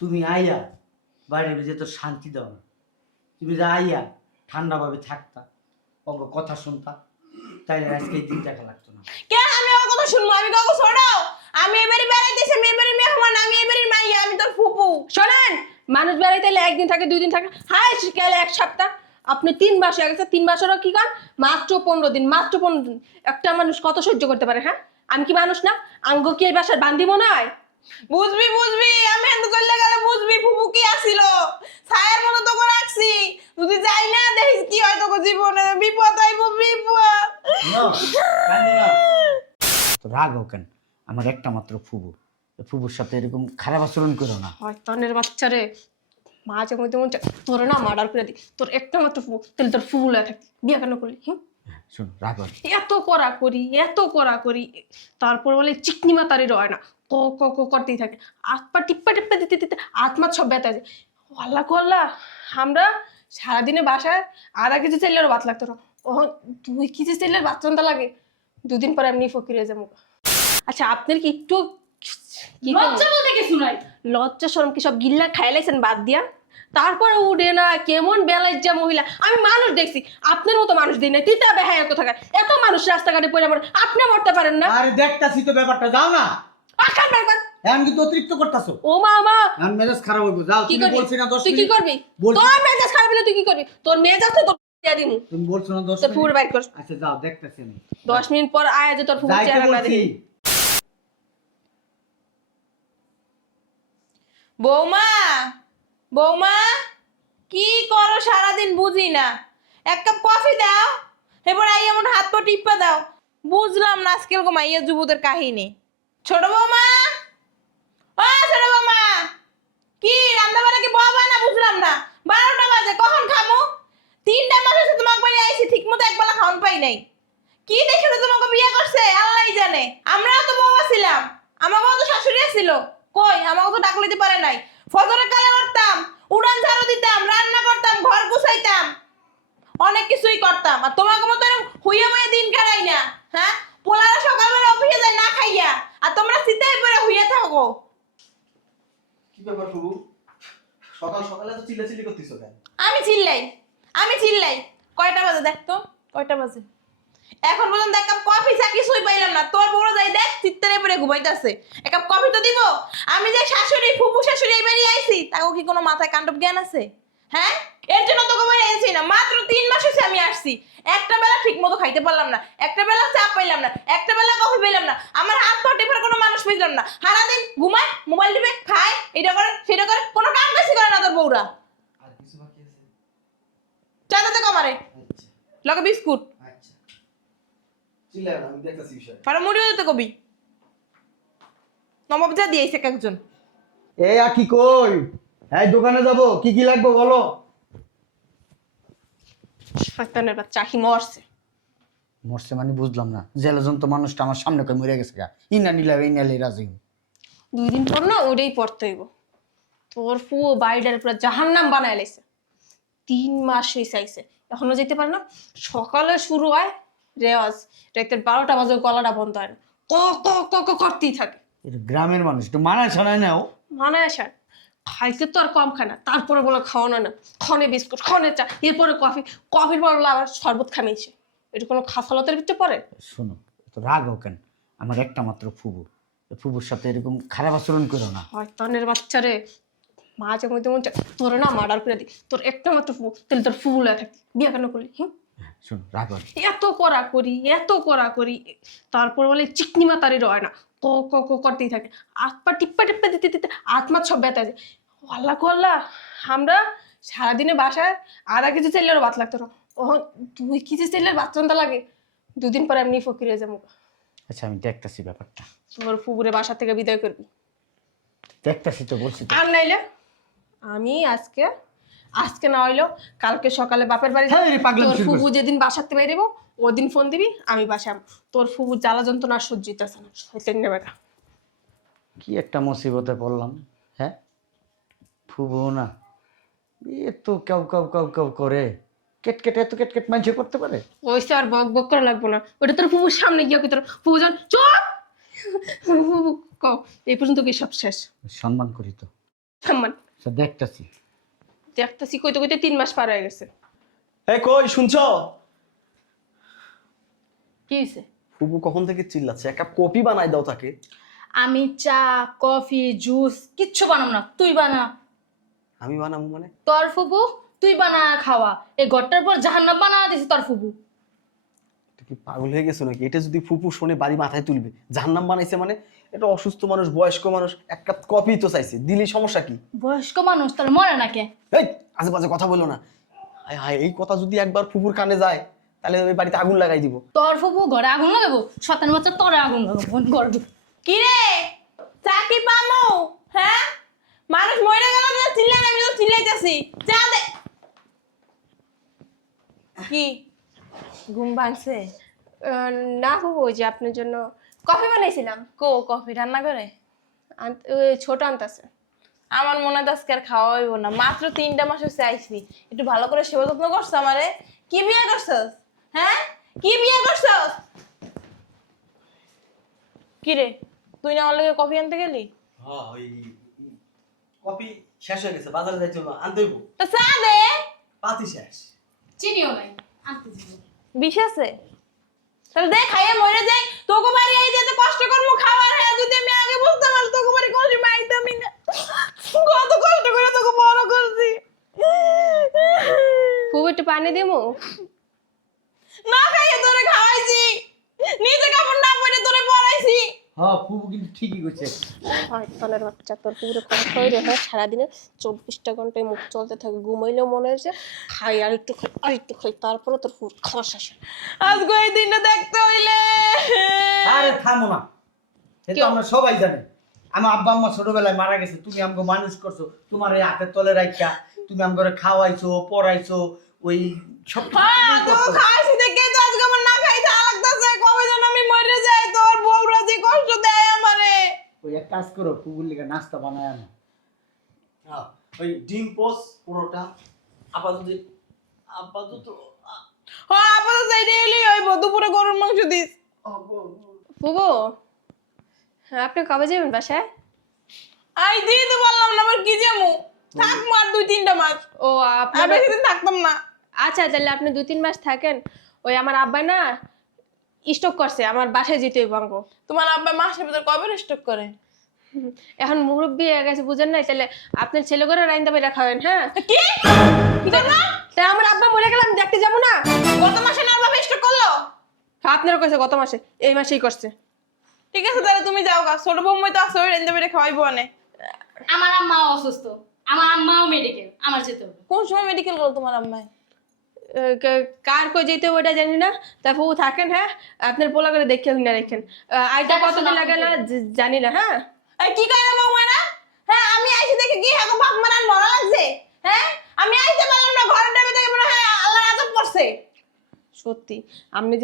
তুমি আইয়া বাইরে যে তোর শান্তি দাও না। তুমি যে আইয়া ঠান্ডাভাবে থাকতা, অঙ্গ কথা শুনতা, তাইলে আজকে এই দিন দেখা লাগতো না। কে আমি ওর কথা শুনবো? আমি কাউকে ছোড়াও? আমি এবারে বেড়াইতেছি, আমি এবারে মেহমান, আমি এবারে মাইয়া, আমি তোর ফুপু। শোনেন, মানুষ বেড়াইতে এলে একদিন থাকে, 2 দিন থাকে, হাই গেলে 1 সপ্তাহ। আপনি 3 মাস হয়ে গেছে, 3 মাসেরও কি কান? মাত্র 15 দিন, মাত্র 15 দিন। একটা মানুষ কত সহ্য করতে পারে? হ্যাঁ, আমি কি মানুষ না? আঙ্গ কি এই বাসার বান্দি মনে হয়? বুঝবি বুঝবি, আমি এত চলে গেলে বুঝবি ফুপু কি আসিল। ছায়ের মতো তোকে রাখছি, যদি যাই না দেখিস কি হয় তোকে জীবনে বিপদ হইব, বিপদ। তো রাগ হোক কেন? আমার একটা মাত্র ফুবু, ফুবুর সাথে এরকম খারাপ আচরণ করো না। হয়তনের বাচ্চারে মাঝে মধ্যে মন চায় তোর না মার্ডার করে দি। তোর একটা মাত্র ফুবু, তাহলে তোর ফুবু লাগে থাকতি, বিয়ে কেন করলি? হ্যাঁ, শোনো রাগ হয়। এত করা করি, এত করা করি, তারপর বলে চিকনি মাতারি রয় না, ক ক ক করতেই থাকে। আত্মা টিপ্পা টিপ্পা দিতে দিতে আত্মা সব ব্যথা যায়। আল্লাহ গো আল্লাহ, আমরা সারাদিনে বাসায় আধা কেজি চাইলের ভাত লাগতো না, ও 2 কেজি চাইলের ভাত রান্না লাগে। 2 দিন পরে এমনি ফকিরে যাবো। আচ্ছা, আপনার কি একটু কি লজ্জা বলতে কিছু নাই। লজ্জা শরম কি সব গিল্লা খাইলাইছেন বাদ দিয়া? তারপরে উঠে না কেমন বেলাজ্জা মহিলা। আমি মানুষ দেখছি, আপনার মতো মানুষ দিই না, তিতা বেহায়া কোথাকার। এত মানুষ রাস্তাঘাটে পড়ে আমার, আপনি মরতে পারেন না? আরে দেখতাছি তো ব্যাপারটা, যাও না। আখান বেরবান। এখন কিন্তু অতিরিক্ত করতাছো। ও মামা, এখন মেজাজ খারাপ হইব। যাও, কি তুমি করবি? বলছি না 10 তুই কি মিনিট। করবি? বলছি। তোর মেজাজ খারাপ হলে তুই কি করবি? তোর মেজাজ তো তোর দিয়া দিমু। তুমি বলছো না 10 তোর ফুল মিনিট। বাইর কর। আচ্ছা যাও, দেখতাছি আমি। 10 মিনিট পর আয় যে তোর ফুল যাইতে চেহারা বলছি। দিবি। বৌমা, বৌমা, কি করো সারাদিন বুঝি না। 1 কাপ কফি দাও, এবার আই এমন হাত পা টিপ্পা দাও। বুঝলাম না আজকাল গো মাইয়া যুবদের কাহিনী। ছোট বৌমা, ও ছোট বৌমা, কি রান্না বান্না কি বাবা না? বুঝলাম না। 12টা বাজে, কখন খামো? 3টা মাস হচ্ছে তোমাকে বাড়ি আইছি, ঠিক মতো একবেলা খাওয়ান পাই নাই। কি দেখে তো তোমাকে বিয়ে করছে আল্লাহই জানে। আমরাও তো বউ ছিলাম, আমাকেও তো শাশুড়ি ছিল। কই, আমাকে তো ডাকলিতে পারে নাই। ফজরের কালে উঠতাম, উড়ান ঝাড়ু দিতাম, রান্না করতাম, ঘর গুছাইতাম, অনেক কিছুই করতাম। আর তোমাকে মতো এরকম হুইয়া মুইয়া দিন কাটাই না। হ্যাঁ, পোলারা সকালবেলা অফিসে যায় না খাইয়া, আর তোমরা শীতের পরে হুইয়া থাকো। কি ব্যাপার ফুবু? সকাল সকালে তো চিল্লাচিল্লি করতেছো কেন? আমি চিল্লাই, আমি চিল্লাই। কয়টা বাজে দেখ তো, কয়টা বাজে? এখন পর্যন্ত 1 কাপ কফি চা কিছুই পাইলাম না। তোর বড় যাই দেখ চিত্তারে পরে ঘুমাইতেছে। 1 কাপ কফি তো দিব। আমি যে শাশুড়ি, ফুপু শাশুড়ি এবারই আইছি, তাও কি কোনো মাথায় কাণ্ডব জ্ঞান আছে? হ্যাঁ, এর জন্য তোকে বলে এনেছি না। মাত্র 3 মাস হয়েছে আমি আসছি। একটা বেলা ঠিক মতো খাইতে পারলাম না, একটা বেলা চা পাইলাম না, একটা বেলা কফি পেলাম না। আমার হাত পা টেপার কোনো মানুষ পেলাম না। সারাদিন ঘুমায়, মোবাইল টিপে, খায়, এটা করে সেটা করে, কোনো কাম কাজই করে না তোর বউরা। আর কিছু বাকি আছে? চা দিতে কমারে আচ্ছা লগে বিস্কুট, আচ্ছা, চিল্লায় না, আমি দেখতাছি বিষয়। পারে মুড়িও দিতে কবি। নবাব যা দিয়েছে একজন। এই আকি কই? এই দোকানে যাব, কি কি লাগবে বলো। শয়তানের বাচ্চা আখি মরছে। মরছে মানে বুঝলাম না। জেলজন্ত মানুষটা আমার সামনে কই মরে গেছে গা। ইনা নিলা ইনালে রাজি। 2 দিন পর না ওটাই পড়তে হইব। তোর ফুয়ো বাড়িটার পুরো জাহান্নাম বানায় লাইছে। 3 মাস হইছে আইছে, এখনো যেতে পারে না। সকালে শুরু হয় রেওয়াজ, রাতের 12টা বাজে গলাটা বন্ধ হয় না, ক ক ক ক করতেই থাকে। এটা গ্রামের মানুষ, একটু মানায় ছড়ায় নাও। মানে আসার খাইতে তো আর কম খায় না, তারপরে বলে খাওয়ানো না। ক্ষণে বিস্কুট, ক্ষণে চা, এরপরে কফি, কফির পর বলে আবার শরবত খামিয়েছে। এটা কোনো খাসালতের ভিতরে পড়ে? শোনো, তো রাগ হোক কেন? আমার একটা মাত্র ফুবু, ফুবুর সাথে এরকম খারাপ আচরণ করো না। হয়তনের বাচ্চারে মাঝে মধ্যে মন চায় তোর না মার্ডার করে দি। তোর একটা মাত্র ফুবু, তাহলে তোর ফুবু লাগে থাকতি, বিয়ে কেন করলি? হ্যাঁ, শোনো রাগ হয়। এত করা করি, এত করা করি, তারপর বলে চিকনি মাতারি রয় না, ক ক ক করতেই থাকে। আত্মা টিপ্পা টিপ্পা দিতে দিতে আত্মা সব ব্যথা যায়। আল্লাহ গো আল্লাহ, আমরা সারাদিনে বাসায় আধা কেজি চাইলের ভাত লাগতো না, ও 2 কেজি চাইলের ভাত রান্না লাগে। 2 দিন পরে এমনি ফকিরে যাবো। আচ্ছা আমি দেখতাছি ব্যাপারটা, তোর ফুবুরে বাসা থেকে বিদায় করবি। দেখতাছি তো বলছি তো। আর নাইলে আমি আজকে, আজকে না হইলেও কালকে সকালে বাপের বাড়ি হ্যাঁ, এই পাগলামি তোর শুরু ফুবু করছিস। যেদিন বাসাতে বেরিয়ে ওদিন ফোন দিবি, আমি বাসায় আমু। তোর ফুবু জ্বালা যন্ত্রণা আর সহ্য হইতেছে না, শয়তান নেবে না। কি একটা মুসিবতে পড়লাম। হ্যাঁ, ফুবু না, এ তো কাউ কাউ কাউ কাউ করে, কেটকেট এত কেটকেট মানুষ করতে পারে? ওইসে আর বক বক করা লাগবো না, ওটা তোর ফুবুর সামনে গিয়ে কি তোর ফুবু জান চুপ। ফুবু কও এই পর্যন্ত কি সব শেষ? সম্মান করি তো। থামান আচ্ছা দেখতেছি। দেখতেছি কইতে কইতে 3 মাস পার হয়ে গেছে। এই কই শুনছো? কি হয়েছে? ফুপু কখন থেকে চিল্লাচ্ছে, এক কাপ কফি বানাই দাও তাকে। আমি চা কফি জুস কিচ্ছু বানাম না, তুই বানা। আমি বানাবো মানে? তোর ফুবু তুই বানা খাওয়া, এই ঘরটার পর জাহান্নাম বানা দিছে তোর ফুবু। তুই কি পাগল হয়ে গেছো নাকি? এটা যদি ফুপু শোনে বাড়ি মাথায় তুলবে। জাহান্নাম বানাইছে মানে? এটা অসুস্থ মানুষ, বয়স্ক মানুষ, এক কাপ কফি তো চাইছে, দিলি সমস্যা কি? বয়স্ক মানুষ তোর মরে না কে? এই আজে বাজে কথা বলো না। হায় হায়, এই কথা যদি একবার ফুপুর কানে যায় তাহলে ওই বাড়িতে আগুন লাগাই দিব। তোর ফুবু ঘরে আগুন লাগাবো, শতান বাচ্চা তোরে আগুন লাগাবো ঘরে। কি রে চাকরি পামু? হ্যাঁ, মানুষ মরে গেল না, চিল্লাই আমি তো চিল্লাইতেছি। চা দে। কি ঘুম ভাঙছে? না ফুবু, ওই যে আপনার জন্য কফি বানাইছিলাম। কো কফি রান্না করে? ওই ছোট আনতাছে। আমার মনে হয় আজকে আর খাওয়া হইব না। মাত্র 3টা মাস হচ্ছে আইছি, একটু ভালো করে সেবা যত্ন করছো আমারে। কি বিয়ে করছস? হ্যাঁ, কি বিয়ে করছস? কি রে, তুই না আমার লগে কফি আনতে গেলি? হ্যাঁ, ওই কফি শেষ হয়ে গেছে, বাজারে যাইতে হবে, আনতে হইব। তা চা দে। পাতি শেষ। চিনিও নাই আনতে দিব। বিষ আছে? তাহলে দে, খাইয়ে মরে যাই। তোকে বাড়ি এই যেতে কষ্ট করবো খাওয়ার, হ্যাঁ যদি আমি আগে বুঝতাম আর তোকে বাড়ি কোনো সময় আইতামই না। কত কষ্ট করে তোকে বড় করছি। ফুবু একটু পানি দিমু? না খাইয়ে তোরে খাওয়াইছি, নিজে কাপড় না পরে তোরে পরাইছি। হ্যাঁ ফুবু কিন্তু ঠিকই কইছে। শয়তানের বাচ্চা, তোর পুরো কথা হইরে হয় সারাদিনে 24টা ঘন্টায় মুখ চলতে থাকে, ঘুমাইলেও মনে হচ্ছে খাই আর একটু খাই আর একটু খাই, তারপরে তোর পুরো খাওয়া শেষ। আজকে এই দিনটা দেখতে হইলে। আরে থামো না, এটা আমরা সবাই জানি। আমার আব্বা আম্মা ছোটবেলায় মারা গেছে, তুমি আমাকে মানুষ করছো, তোমার এই হাতের তলে রাখা তুমি আমাকে খাওয়াইছো পড়াইছো, ওই সব কিছু হ্যাঁ, তুমিই তো করছো। খাইছি দেখে তো আজকে আমার না খাইতে লাগতেছে। কবে যেন আমি মরে যাই, তোর বউরা যে কষ্ট দেয় আমারে। ওই এক কাজ করো, ফুবুর লিগে নাস্তা বানায় আনো। হ্যাঁ, ওই ডিম পোস পুরোটা আপাতত হ্যাঁ, আপাতত এইটাই হইলেই হইব। দুপুরে গরুর মাংস দিস। ফুবু, হ্যাঁ আপনি কবে যাবেন বাসায়? আই দিয়ে তো বললাম না, আবার কি যামু? থাকবো আর 2-3টা মাস। ও আর আপনার, বেশি দিন থাকতাম না। আচ্ছা তাহলে আপনি 2-3 মাস থাকেন। ওই আমার আব্বা না স্টক করছে, আমার বাসায় যেতে হইব আমাকে। তোমার আব্বা মাসের ভিতর কবে স্টক করে? এখন মুরব্বী হয়ে গেছে, বুঝেন নাই? তাহলে আপনার ছেলে করে রাইন্দা বেরা খাবেন। হ্যাঁ, কি কি করলো? তাই আমার আব্বা মরে গেলে আমি দেখতে যাবো না? গত মাসে না বাবা স্টক করলো? আপনারও কইছে গত মাসে, এই মাসেই করছে। ঠিক আছে, তাহলে তুমি যাও গা। ছোট বৌমাই তো আছে, ওই রেন্দে বেড়ে খাওয়াইবো আনে। আমার আম্মাও অসুস্থ, আমার আম্মাও মেডিকেল, আমার যেতে হবে। কোন সময় মেডিকেল করলো তোমার আম্মাই? কার কই যেতে হবে ওটা জানি না। তারপর ও থাকেন, হ্যাঁ আপনার পোলা করে দেখে না রেখেন। আইটা কতদিন লাগে না জানি না। হ্যাঁ, এই কি কইরা বৌমারা? হ্যাঁ, আমি আইছি দেখে কি এখন বাপ মারান মরা লাগছে? হ্যাঁ, আমি আইতে পারলাম না, ঘরের টাইমে থেকে মনে হয় আল্লাহর আযাব পড়ছে। সত্যি আপনি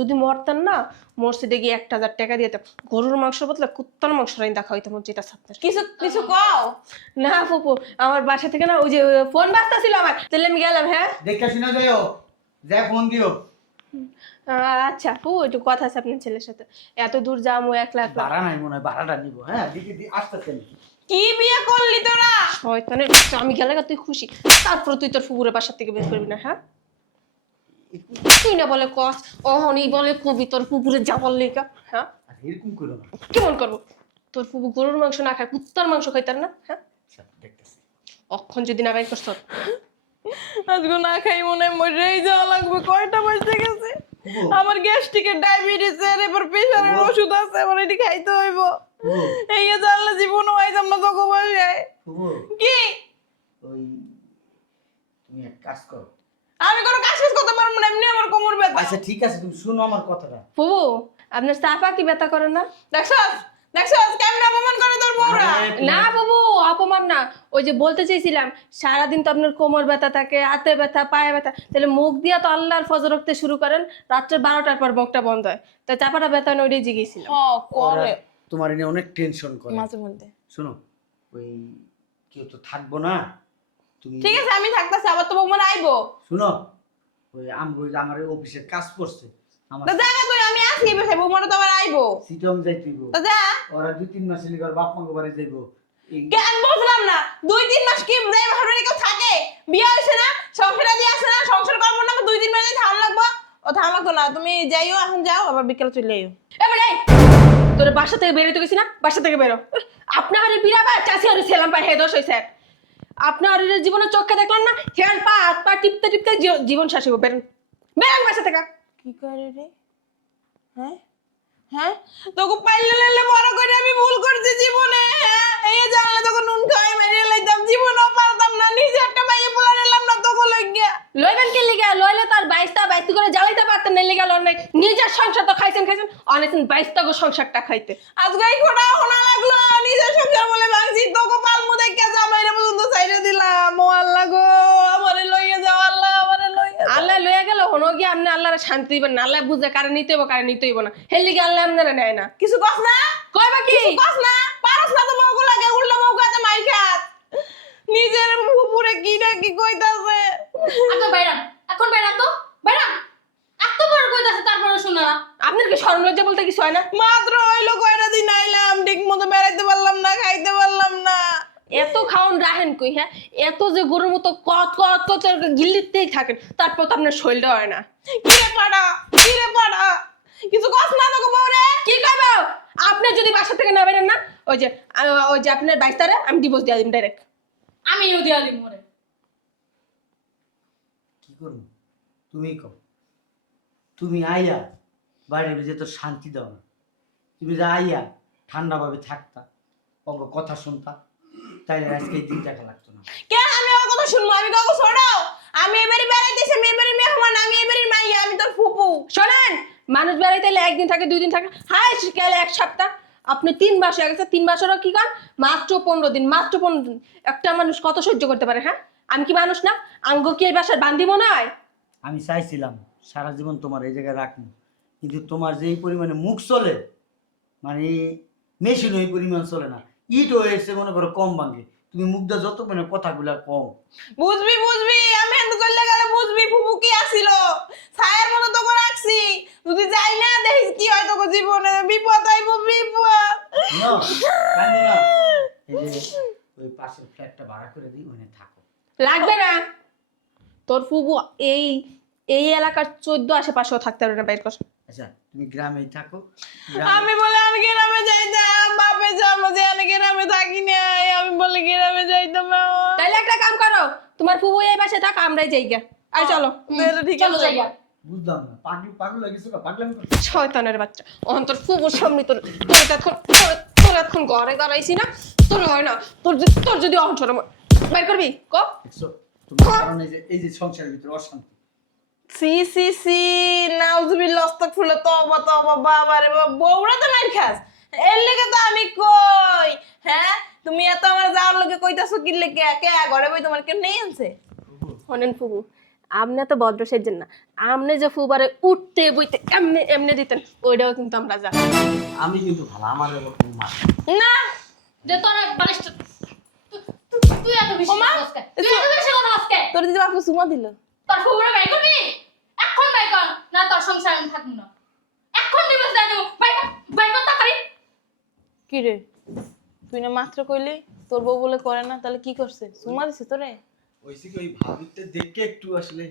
যদি মরতেন না, মরছে দেখি 1000 টাকা দিয়ে গরুর মাংস বদলে কুত্তার মাংস রাইন দেখা হইতো, যেটা আপনার। কিছু কিছু কও না ফুপু, আমার বাসা থেকে না ওই যে ফোন বাজতা ছিল আমার, তাহলে আমি গেলাম। হ্যাঁ দেখে শুনে যাইও, যা ফোন দিও। আচ্ছা ফুপু, একটু কথা আছে আপনার ছেলের সাথে। এত দূর যাবো একলা একলা। ভাড়া নাই মনে হয়, ভাড়াটা নিবো। হ্যাঁ দিকে আসতেছে নাকি? কি বিয়ে করলি তোরা? শয়তানের, আমি গেলে তুই খুশি, তারপর তুই তোর ফুপুরের বাসার থেকে বের করবি না। হ্যাঁ, তুই না বলে কস, অহনি বলে কবি তোর ফুপুরে যাবার লেগা। হ্যাঁ, আর এরকম করো না। কেমন করবো? তোর ফুপু গরুর মাংস না খায়, কুত্তার মাংস খাইতার না? হ্যাঁ, আচ্ছা, দেখতেছি। অক্ষণ যদি না বাইর করছ। আজকে না খাই মনে হয় মরেই যাওয়া লাগবে। কয়টা বাজতে গেছে? আমার গ্যাস্ট্রিকের ডায়াবেটিস এর এবার প্রেসারের ওষুধ আছে, আমার এটি খাইতে হইব। এই জানলে জীবনও আইতাম না তোকে বাসায়। কি ওই তুমি এক কাজ করো। আমি কোনো কাজ করতে পারবো না, এমনি আমার কোমর ব্যথা। আচ্ছা ঠিক আছে, তুমি শুনো আমার কথাটা। ফুপু, আপনার সাফা কি ব্যথা করে না? দেখছস দেখছস কেমন অপমান করে তোর বউরা? না বাবু, অপমান না। ওই যে বলতে চাইছিলাম, সারাদিন তো আপনার কোমর ব্যথা থাকে, হাতে ব্যথা, পায়ে ব্যথা, তাহলে মুখ দিয়া তো আল্লাহর ফজর রাখতে শুরু করেন, রাত্রে 12টার পর মুখটা বন্ধ হয়, তা চাপাটা ব্যথা না, ওইটাই জিগেছিলাম। হ্যাঁ করে তোমার এনে অনেক টেনশন করে। মাঝে মধ্যে। শোনো, ওই কেউ তো থাকবো না, তুমি ঠিক আছে, আমি থাকতেছি, আবার তো বৌমারা আইবো। শুনো, ওই আমার অফিসের কাজ পড়ছে, আমার তা দেখা তুই, আমি আজকে বসে বৌমারা তো আবার আইবো। সিটং যাইতেইব। তা যা। ওরা 2-3 মাস লিগার বাপ মাকে বাড়ি যাইবো। কেন বুঝলাম না 2-3 মাস কি যাই ভাবে কেউ থাকে বিয়ে হইছে না সংসারে দিয়ে আসে না সংসার করবো না 2-3 মাস থাম লাগবো ও থাম লাগতো না তুমি যাইও এখন যাও আবার বিকেলে চলে আইও এবার এই তোর বাসা থেকে বেরোতে গেছি না বাসা থেকে বেরো আপনার হারে বিরাবা চাষি হারে ছেলাম পায় হে দোষ হয়েছে আপনার জীবনে চোখে দেখলাম না হেয়ার পা হাত পা টিপতে টিপতে জীবন শেষ হবে বেরোন বেরোন বাসা থেকে কি করে রে হ্যাঁ হ্যাঁ তোকে পাইলে লাইলে বড় করে আমি ভুল করছি জীবনে হ্যাঁ এই জানলে তোকে নুন খাই মেরে লাইতাম জীবনও পারতাম না নিজে একটা মাইয়ে পোলা নিলাম না তোকে লাগিয়া লইবেন কি লিগা লইলে তার 22টা করে জ্বালাইতে পারতেন না লিগা লন নাই নিজের সংসার তো খাইছেন অনেকদিন 22টা গো সংসারটা খাইতে আজকে এই খোড়া হোনা লাগলো নিজের সংসার বলে ভাঙছি তোকে পালমু দেখে জামাইরে পর্যন্ত ছাইড়ে দিলাম ও আল্লাহ গো আমারে লইয়া যাও আল্লাহ আমারে লইয়া যাও। আল্লাহ লইয়া গেল হনো গিয়ে আপনি আল্লাহরে শান্তি দিবেন না আল্লাহ বুঝে কারে নিতে হইব কারে নিতে হইব না হের লিগে আল্লাহ আপনারা নেয় না কিছু কস না কইবা কি কিছু কস না পারস না তো বউকে লাগে উল্টা বউকে হাতে মাইর খাত নিজের উপরে কি না কি কইতাছে আগে বাইরান এখন বাইরান তো বাইরান এত বড় কইতাছে তারপরে শোনা না আপনার কি শরম লজ্জা বলতে কিছু হয় না মাত্র হইলো কয়টা দিন আইলাম ঠিক মতো বেড়াইতে পারলাম না খাইতে পারলাম না এত খাওন রাহেন কই হ্যাঁ এত যে গরুর মতো কত কত কত গিল্লিতেই থাকেন তারপর তো আপনার শরীরটা হয় না কিরে পাড়া কিছু কস না তোকে বউরে কি কইবো আপনি যদি বাসা থেকে না বেরেন না ওই যে আপনার 22 তারিখ আমি ডিভোর্স দিয়ে দিম ডাইরেক্ট আমিও দিয়া দিই মোরে কি করবো তুমি কও তুমি আইয়া বাইরে যে তো শান্তি দাও না তুমি যে আইয়া ঠান্ডাভাবে থাকতা অঙ্গ কথা শুনতা তাইলে আজকে এই দিন দেখা লাগতো না কে আমি ওর কথা শুনবো আমি কাউকে ছড়াও আমি এবারে বেড়াইতেছি আমি এবারে মেহমান আমি এবারে মাইয়া আমি তোর ফুপু শোনেন মানুষ বেড়াইতে এলে একদিন থাকে 2 দিন থাকে হাই গেলে 1 সপ্তাহ আপনি 3 মাস হয়ে গেছে 3 মাসেরও কি কর মাত্র 15 দিন একটা মানুষ কত সহ্য করতে পারে হ্যাঁ আমি কি মানুষ না আঙ্গ কি এই বাসার বান্দি মনে হয় আমি চাইছিলাম সারা জীবন তোমার এই জায়গায় রাখবো কিন্তু তোমার যে এই পরিমাণে মুখ চলে মানে মেশিন ওই পরিমাণ চলে না ইট হয়েছে মনে করো কম ভাঙে তুমি মুখটা যত মানে কথাগুলা কম বুঝবি আমি এত চলে গেলে বুঝবি ফুপু কি আসিল ছায়ের মতো তোকে রাখছি যদি যাই না দেখিস কি হয় তোকে জীবনে বিপদ আইব বিপদ না, কান্দি না। এই যে ওই পাশের ফ্ল্যাটটা ভাড়া করে দিই ওখানে থাকো লাগবে না তোর ফুবু এই এলাকার 14 আশেপাশেও থাকতে পারবে না বাইর কর আচ্ছা তুমি গ্রামেই থাকো আমি বলে আমি গ্রামে যাইতাম বাপে জন্ম যে আমি গ্রামে থাকি না আমি বলে গ্রামে যাইতাম না তাইলে একটা কাম করো তোমার ফুবু এই বাসায় থাক আমরাই যাই গা আই চলো তাহলে ঠিক চলো আছে যাইয়া বুঝলাম না পাগল হয়ে গেছো পাগলামি করছো? শয়তানের বাচ্চা অন্তর ফুবুর সামনে তোর এখন ঘরে দাঁড়াইছি না তোর হয় না তোর যদি অহংসর বাইর করবি ক দেখছো তোমার কারণে এই যে সংসারের ভিতরে অশান্তি সি নাউজুবিল্লাহ আস্তাগফিরুল্লাহ তওবা বাবা রে বাবা বউরা তো মার খাস এর লেগে তো আমি কই হ্যাঁ তুমি এত আমার যাওয়ার লগে কইতাছো কি লেগে কে ঘরে বই তোমার কেউ নেই আনছে হনেন ফুবু আমনে তো ভদ্র সেজেন না আমনে যে ফুবারে উঠতে বইতে এমনি এমনি দিতেন ওইটাও কিন্তু আমরা জানি আমি কিন্তু ভালো আমার এরকম মা না যে তোরা বালিশটা তুই এত বেশি ওমা, আজকে তুই এত বেশি কোন আজকে তোর দিদি বাপু সুমা দিল তোর ফুবুরে বাই করবি এখন বাই কর না তোর সংসার আমি থাকবো না এখন দিবস দেয় দেবো বাই কর তাড়াতাড়ি কি রে তুই না মাত্র কইলি তোর বউ বলে করে না তাহলে কি করছে সুমা দিছে তোরে ওইসে কি ওই ভাবিতে দেখে একটু আসলে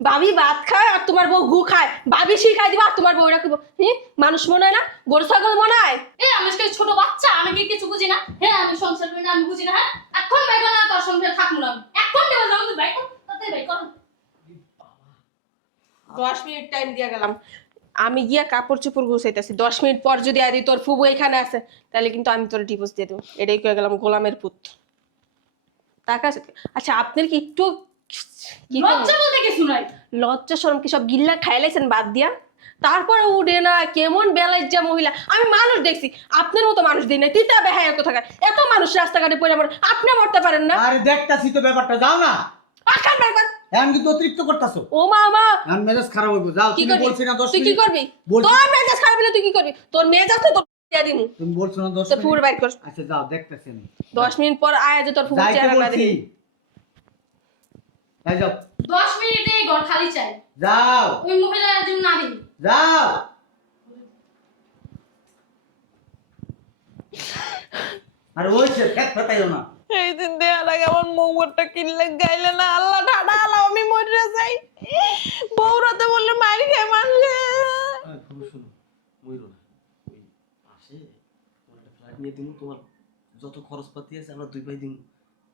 ভাবি ভাত খায় আর তোমার বউ গু খায় ভাবি শিখাই দিবা আর তোমার বউ রাখবো মানুষ মনে হয় না গরু ছাগল মনে হয় এই আমি আজকে ছোট বাচ্চা আমি কি কিছু বুঝি না হ্যাঁ আমি সংসার করি না আমি বুঝি না হ্যাঁ এখন বাই কর না তোর সংসার থাকবো না এখন দিবস দেবো তুই বাই কর তাড়াতাড়ি বাই কর 10 মিনিট টাইম দিয়া গেলাম আমি গিয়া কাপড় চোপড় গুছাইতেছি 10 মিনিট পর যদি আদি তোর ফুবু এখানে আছে তাহলে কিন্তু আমি তোর ডিভোর্স দিয়ে দেবো এটাই কয়ে গেলাম গোলামের পুত টাকা আচ্ছা আপনার কি একটু কি লজ্জা বলতে কিছু নাই লজ্জা শরম কি সব গিল্লা খাইলাইছেন বাদ দিয়া তারপরে উঠে না কেমন বেলায় যা মহিলা আমি মানুষ দেখছি আপনার মতো মানুষ দিই না তিতা বেহায়া কোথাকার এত মানুষ রাস্তাঘাটে পড়ে আমার আপনি মরতে পারেন না আরে দেখতাছি তো ব্যাপারটা যাও না আখান বেরবার এখন কিন্তু অতিরিক্ত করতাছো ও মামা এখন মেজাজ খারাপ হইব যাও কি তুমি করবি বলছি না 10 তুই কি মিনিট করবি বলছি- তোর মেজাজ খারাপ হলে তুই কি করবি তোর মেজাজ তো তোর দিয়া দিমু তুমি বলছো না 10 তোর ফুর মিনিট বাইর কর আচ্ছা যাও দেখতাছি আমি 10 মিনিট পর আয় যে তোর ফুর যাইতে চেহারা না বলছি দেখি এই যাও 10 মিনিটে এই ঘর খালি চাই যাও ওই মহিলা যেন না দেখি যাও আর ওইছে ফেট ফেটাইও না। এই দিন দেয়া লাগে আমার মোবাইলটা কিনলে গাইলে না আল্লাহ ঠাডা আল্লাহ আমি মরে যাই। বউরাতে বললে মারি খেয়ে মানলে। ফুপু শোনো, মইরো না। ওই পাশে তোমার একটা ফ্ল্যাট নিয়ে দিমু, তোমার যত খরচপাতি আছে আমরা 2 ভাই দিমু,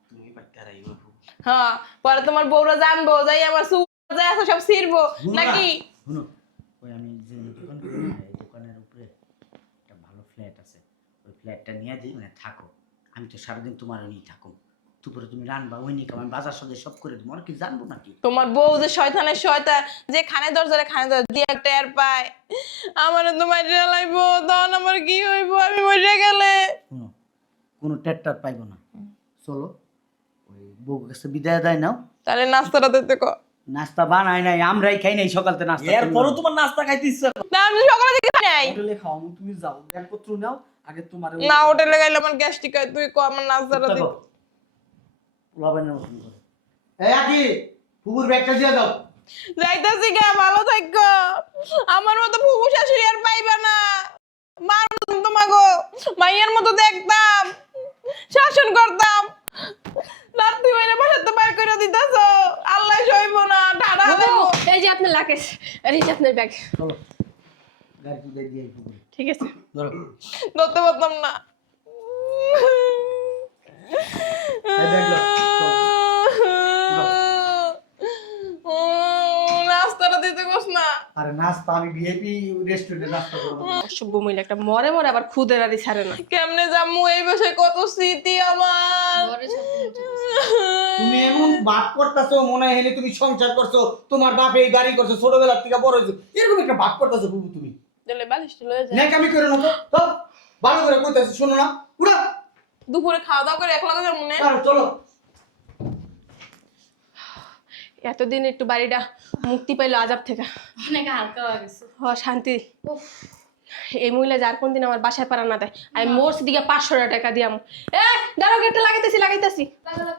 তুমি পাইতে আর আইবা ফুপু। হ্যাঁ পরে তোমার বউরা জানবো যাই আমার সু যাই আছে সব ছিড়বো নাকি? শুনো, ওই আমি যে দোকান করি না, এই দোকানের উপরে একটা ভালো ফ্ল্যাট আছে, ওই ফ্ল্যাটটা নিয়ে দিই, মানে থাকো। আমি তো সারাদিন তোমার নিয়ে থাকো, দুপুরে তুমি রান্না ওই নিয়ে আমি বাজার সদাই সব করে দেবো, আর কি জানবো নাকি? তোমার বউ যে শয়তানের শয়তান, যে খানে দরজারে খানে দরজা দিয়ে টের পায় আমার তো মাইরে লাইবো, তখন আমার কি হইব আমি মরে গেলে? শুনো, কোনো টেট্টার পাইবো না। চলো ওই বউ কাছে বিদায় দেয় নাও। তাহলে নাস্তাটা দিতে কো। নাস্তা বানাই নাই, আমরাই খাই নাই সকালতে নাস্তা। এরপরও তোমার নাস্তা খাইতে ইচ্ছা করে? না আমি সকালে থেকে খাই নাই। হোটেলে খাও, তুমি যাও ব্যাগপত্র নাও, আগে তোমার না হোটেলে গেলে আমার গ্যাস্ট্রিক হয়, তুই কো আমার নাস্তাটা দিতে। পোলাপানের মতন করে। এই আকি ফুপুর ব্যাগটা দিয়ে দাও। যাইতাছি গা, ভালো থাকো। আমার মতো ফুফু শাশুড়ি আর পাইবা না। মার মতন তোমাগো মাইয়ের মতো দেখতাম, শাসন করতাম। নাতি মাইনে বাসাতে বাইর করে দিতাছো, আল্লাহ সইব না, ঠাডা দেব। এই যে আপনার লাগেজ, আর এই যে আপনার ব্যাগ। চলো গাড়ি তুলে দিয়ে ফুপুর ঠিক আছে। ধরো। ধরতে পারতাম না। এই ব্যাগ নাও, চলো। নাস্তাটা দিতে কস না। আরে নাস্তা আমি ভিআইপি রেস্টুরেন্টে নাস্তা করবো। অসভ্য মহিলা একটা, মরে মরে আবার খুদের আড়ি ছাড়ে না। কেমনে যামু, এই বসে কত স্মৃতি আমার। ঘরে সব কিছু তুমি এমন বাপ করতেছো, মনে হয় হেনে তুমি সংসার করছো, তোমার বাপ এই বাড়ি করছো, ছোটবেলা থেকে বড় হয়েছো, এরকম একটা বাপ করতেছো ফুপু তুমি। চলে বালিশটা লয়ে যা। ন্যাক আমি করে না তো, তো ভালো করে কইতাছি, শোনো না উড়া। দুপুরে খাওয়া দাওয়া করে একলা করে মনে। চলো। এতদিন একটু বাড়িটা মুক্তি পাইলো আজাব থেকে। অনেক হালকা হয়ে গেছে। হ শান্তি। উফ, এই মহিলা যার কোন দিন আমার বাসায় পারা না দেয়, আমি মোর দিকে 500 টাকা দিয়াম। এ দাঁড়াও, গেটটা লাগাইতেছি। লাগা লাগা।